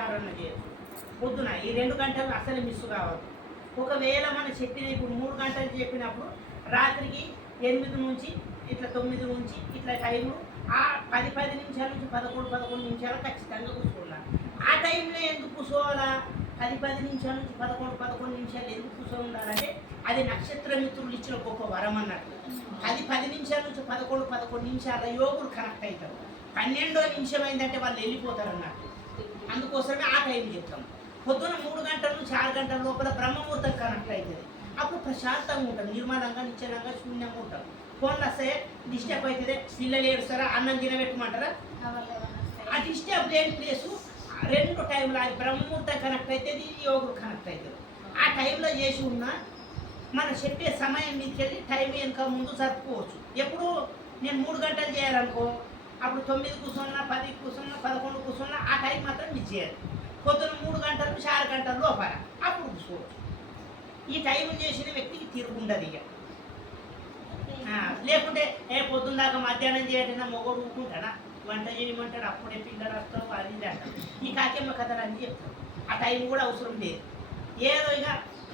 విహారణ చేయొచ్చు. పొద్దున ఈ 2 గంటలు అసలు మిస్ కావద్దు. ఒకవేళ మనం చెప్పిన ఇప్పుడు 3 గంటలు చెప్పినప్పుడు రాత్రికి 8 నుంచి ఇట్లా 9 నుంచి ఇట్లా టైము ఆ 10 నిమిషాల నుంచి 11 నిమిషాలు ఖచ్చితంగా కూర్చోవాలి. ఆ టైంలో ఎందుకు కూర్చోవాలా? 10 నిమిషాల నుంచి 11 నిమిషాలు ఎందుకు కూర్చొని ఉండాలంటే అది నక్షత్ర మిత్రులు ఇచ్చిన గొప్ప వరం అన్నట్టు. 10 నిమిషాల నుంచి 11 నిమిషాల యోగులు కనెక్ట్ అవుతారు. 12వ నిమిషం అయిందంటే వాళ్ళు వెళ్ళిపోతారు అన్నట్టు. అందుకోసమే ఆ టైం చెప్తాం. పొద్దున 3 గంటల నుంచి 6 గంటల లోపల బ్రహ్మముహూర్తం కనెక్ట్ అవుతుంది. అప్పుడు ప్రశాంతంగా ఉంటాం, నిర్మలంగా నిశ్చలంగా శూన్యంగా ఉంటాం. ఫోన్లు వస్తే డిస్టర్బ్ అవుతుంది, పిల్లలు ఏడుస్తారా, అన్నం తినబెట్టమంటారా, ఆ డిస్టర్బ్ లేని ప్లేసు 2 టైంలో అది బ్రహ్మముహూర్తం కనెక్ట్ అవుతుంది, యోగులు కనెక్ట్ అవుతుంది. ఆ టైంలో చేసి ఉన్నా మనం చెప్పే సమయం మీదకి వెళ్ళి టైం వెనుక ముందు జరుపుకోవచ్చు. ఎప్పుడు నేను 3 గంటలు చేయాలనుకో, అప్పుడు 9 కూర్చున్నా, 10 కూర్చున్నా, 11 కూర్చున్నా ఆ టైం మాత్రం మిస్ చేయాలి. పొద్దున్న 3 గంటల నుంచి 6 గంటల లోపల అప్పుడు కూర్చోవచ్చు. ఈ టైం చేసిన వ్యక్తికి తిరుగుండదు ఇక. లేకుంటే పొద్దున్న దాకా మధ్యాహ్నం చేయటైనా మొగోడు ఊరుకుంటాడా, వంట చేయమంటాడు, అప్పుడే పిల్లలు వస్తావు అది ఇది అంటారు. ఈ కాకెమ్మ కథలు అన్నీ చెప్తాం. ఆ టైం కూడా అవసరం లేదు. ఏదో ఇక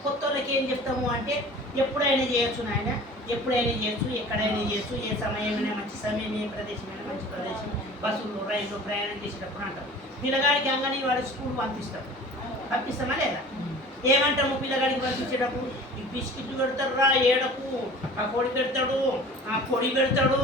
కొత్త వాళ్ళకి ఏం చెప్తాము అంటే ఎప్పుడైనా చేయొచ్చు నాయన, ఎప్పుడైనా చేయొచ్చు, ఎక్కడైనా చేయొచ్చు, ఏ సమయమైనా మంచి సమయం, ఏ ప్రదేశమైనా మంచి ప్రదేశం, బస్సులు రైళ్ళు ప్రయాణం చేసేటప్పుడు అంటారు. పిల్లగాడికి అంగని వాడి స్కూల్ పంపిస్తాం, పంపిస్తామా లేదా? ఏమంటాము పిల్లగాడికి పంపించేటప్పుడు? ఈ బిస్కెట్లు పెడతారు రా, ఏడకు, ఆ పొడి పెడతాడు, ఆ పొడి పెడతాడు.